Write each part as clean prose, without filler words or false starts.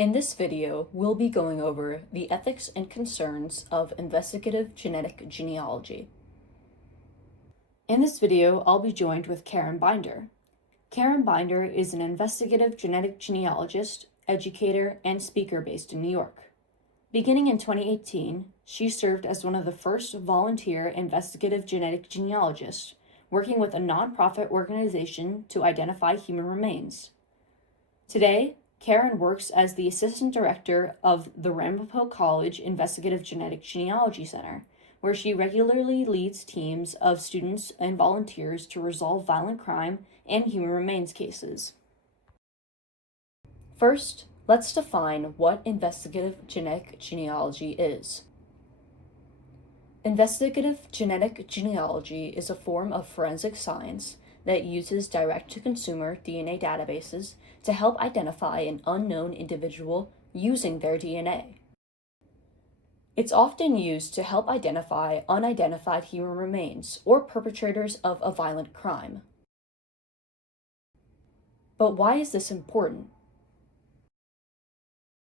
In this video, we'll be going over the ethics and concerns of investigative genetic genealogy. In this video, I'll be joined with Cairenn Binder. Cairenn Binder is an investigative genetic genealogist, educator, and speaker based in New York. Beginning in 2018, she served as one of the first volunteer investigative genetic genealogists, working with a nonprofit organization to identify human remains. Today, Cairenn works as the assistant director of the Ramapo College Investigative Genetic Genealogy Center, where she regularly leads teams of students and volunteers to resolve violent crime and human remains cases. First, let's define what investigative genetic genealogy is. Investigative genetic genealogy is a form of forensic science that uses direct-to-consumer DNA databases to help identify an unknown individual using their DNA. It's often used to help identify unidentified human remains or perpetrators of a violent crime. But why is this important?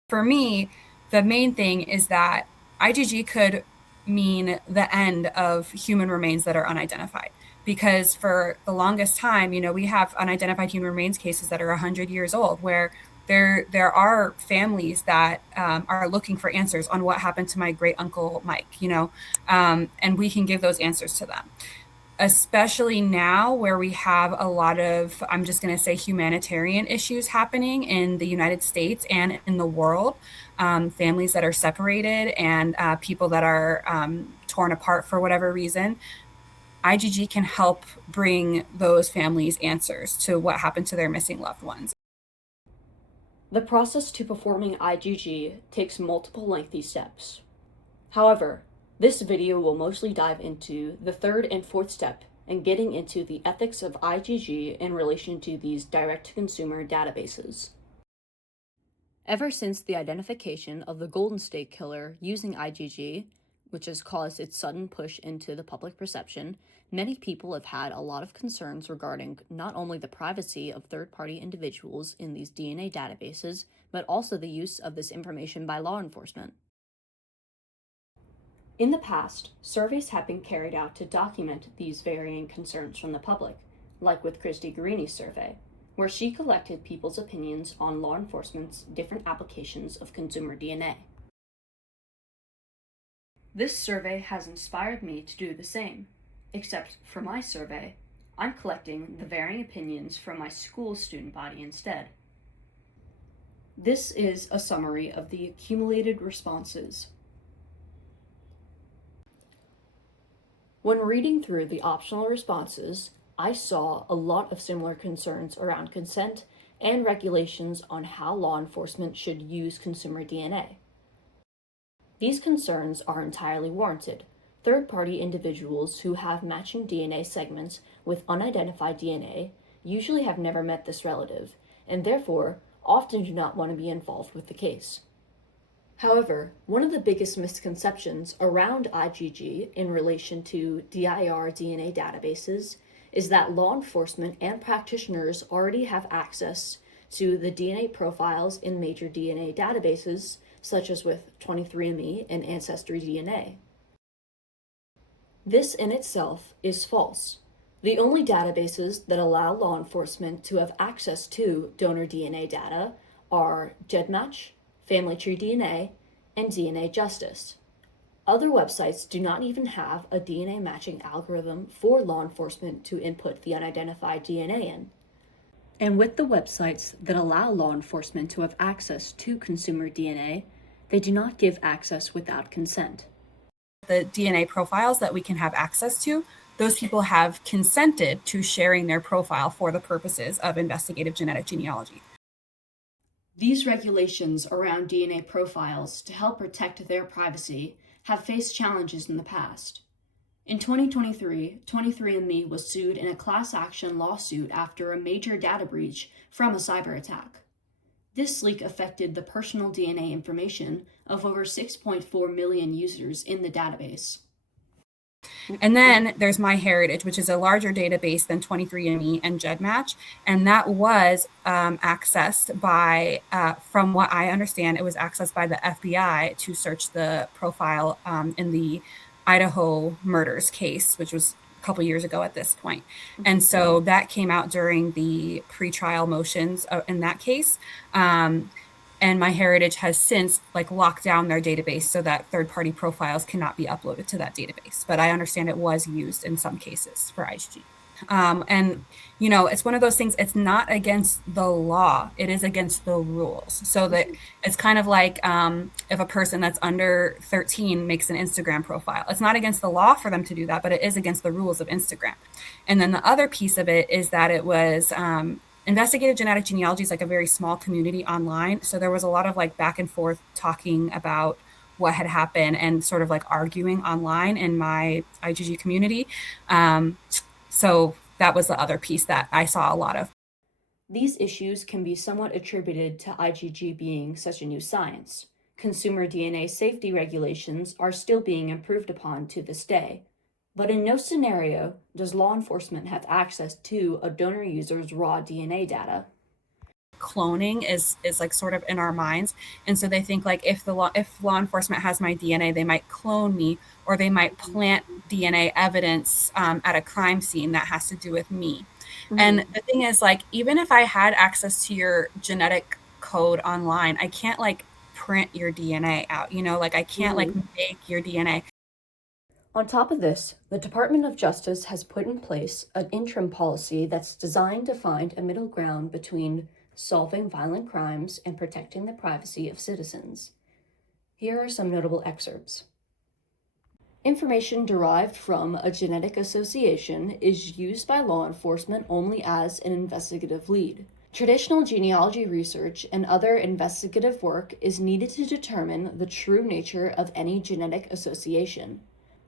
For me, the main thing is that IgG could mean the end of human remains that are unidentified. Because for the longest time, we have unidentified human remains cases that are 100 years old, where there are families that are looking for answers on what happened to my great uncle Mike, and we can give those answers to them. Especially now where we have a lot of, I'm just going to say, humanitarian issues happening in the United States and in the world, families that are separated and people that are torn apart for whatever reason. IgG can help bring those families answers to what happened to their missing loved ones. The process to performing IgG takes multiple lengthy steps. However, this video will mostly dive into the third and fourth step and getting into the ethics of IgG in relation to these direct-to-consumer databases. Ever since the identification of the Golden State Killer using IgG, which has caused its sudden push into the public perception, many people have had a lot of concerns regarding not only the privacy of third-party individuals in these DNA databases, but also the use of this information by law enforcement. In the past, surveys have been carried out to document these varying concerns from the public, like with Christy Guarini's survey, where she collected people's opinions on law enforcement's different applications of consumer DNA. This survey has inspired me to do the same, except for my survey, I'm collecting the varying opinions from my school's student body instead. This is a summary of the accumulated responses. When reading through the optional responses, I saw a lot of similar concerns around consent and regulations on how law enforcement should use consumer DNA. These concerns are entirely warranted. Third-party individuals who have matching DNA segments with unidentified DNA usually have never met this relative, and therefore often do not want to be involved with the case. However, one of the biggest misconceptions around IgG in relation to DIR DNA databases is that law enforcement and practitioners already have access to the DNA profiles in major DNA databases, such as with 23andMe and Ancestry DNA. This in itself is false. The only databases that allow law enforcement to have access to donor DNA data are GEDmatch, Family Tree DNA, and DNA Justice. Other websites do not even have a DNA matching algorithm for law enforcement to input the unidentified DNA in. And with the websites that allow law enforcement to have access to consumer DNA, they do not give access without consent. The DNA profiles that we can have access to, those people have consented to sharing their profile for the purposes of investigative genetic genealogy. These regulations around DNA profiles to help protect their privacy have faced challenges in the past. In 2023, 23andMe was sued in a class action lawsuit after a major data breach from a cyber attack. This leak affected the personal DNA information of over 6.4 million users in the database. And then there's MyHeritage, which is a larger database than 23andMe and GEDmatch. And that was accessed by, from what I understand, it was accessed by the FBI to search the profile in the Idaho murders case, which was a couple years ago at this point. And so that came out during the pretrial motions in that case. And MyHeritage has since locked down their database so that third-party profiles cannot be uploaded to that database. But I understand it was used in some cases for IgG. And it's one of those things. It's not against the law; it is against the rules. So that it's kind of like if a person that's under 13 makes an Instagram profile, it's not against the law for them to do that, but it is against the rules of Instagram. And then the other piece of it is that it was Investigative Genetic Genealogy is a very small community online. So there was a lot of back and forth talking about what had happened and sort of arguing online in my IgG community. So that was the other piece that I saw a lot of. These issues can be somewhat attributed to IgG being such a new science. Consumer DNA safety regulations are still being improved upon to this day. But in no scenario does law enforcement have access to a donor user's raw DNA data. Cloning is sort of in our minds, and so they think if law enforcement has my DNA, they might clone me, or they might plant DNA evidence at a crime scene that has to do with me. And the thing is, even if I had access to your genetic code online, I can't print your DNA out. I can't make your DNA. On top of this, the Department of Justice has put in place an interim policy that's designed to find a middle ground between solving violent crimes and protecting the privacy of citizens. Here are some notable excerpts. Information derived from a genetic association is used by law enforcement only as an investigative lead. Traditional genealogy research and other investigative work is needed to determine the true nature of any genetic association.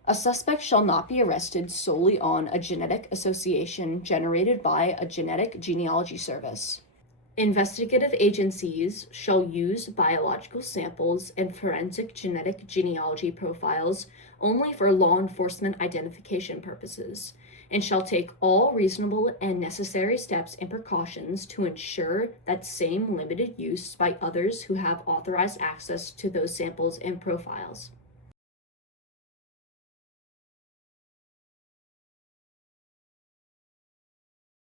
A suspect shall not be arrested solely on a genetic association generated by a genetic genealogy service. Investigative agencies shall use biological samples and forensic genetic genealogy profiles only for law enforcement identification purposes, and shall take all reasonable and necessary steps and precautions to ensure that same limited use by others who have authorized access to those samples and profiles.